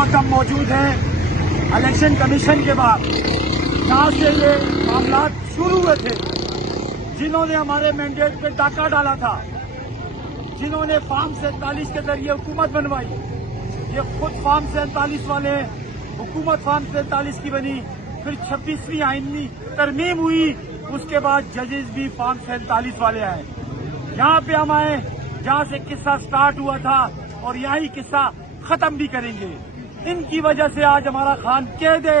वक्त हम मौजूद हैं इलेक्शन कमीशन के बाद, जहां से ये मामला शुरू हुए थे। जिन्होंने हमारे मैंडेट पे डाका डाला था, जिन्होंने फॉर्म 47 के जरिए हुकूमत बनवाई, ये खुद फॉर्म 47 वाले हैं। हुकूमत फॉर्म 47 की बनी, फिर 26वीं आईनी तरमीम हुई, उसके बाद जजेस भी फॉर्म 47 वाले आए। यहाँ पे हम आए जहाँ से किस्सा स्टार्ट हुआ था और यही किस्सा खत्म भी करेंगे। इनकी वजह से आज हमारा खान कैद है।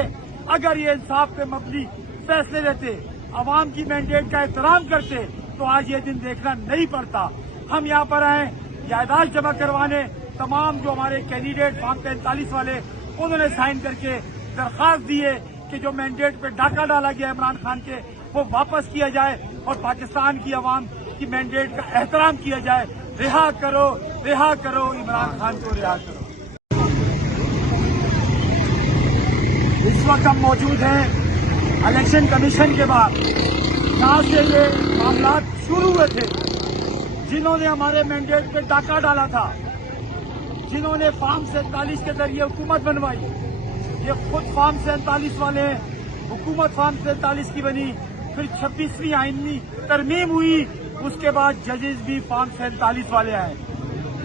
अगर ये इंसाफ पे मबनी फैसले लेते, अवाम की मैंडेट का एहतराम करते, तो आज ये दिन देखना नहीं पड़ता। हम यहाँ पर आए यादाश्त जमा करवाने। तमाम जो हमारे कैंडिडेट फॉर्म 45 वाले, उन्होंने साइन करके दरखास्त दी है कि जो मैंडेट पे डाका डाला गया इमरान खान के, वो वापस किया जाए और पाकिस्तान की अवाम की मैंडेट का एहतराम किया जाए। रिहा करो इमरान खान को रिहा करो। इस वक्त हम मौजूद हैं इलेक्शन कमीशन के बाद, जहां से ये मामला शुरू हुए थे। जिन्होंने हमारे मैंडेट पे डाका डाला था, जिन्होंने फॉर्म 47 के जरिए हुकूमत बनवाई, ये खुद फॉर्म 47 वाले हैं। हुकूमत फॉर्म 47 की बनी, फिर 26वीं आईनी तरमीम हुई, उसके बाद जजेस भी फॉर्म 47 वाले आए।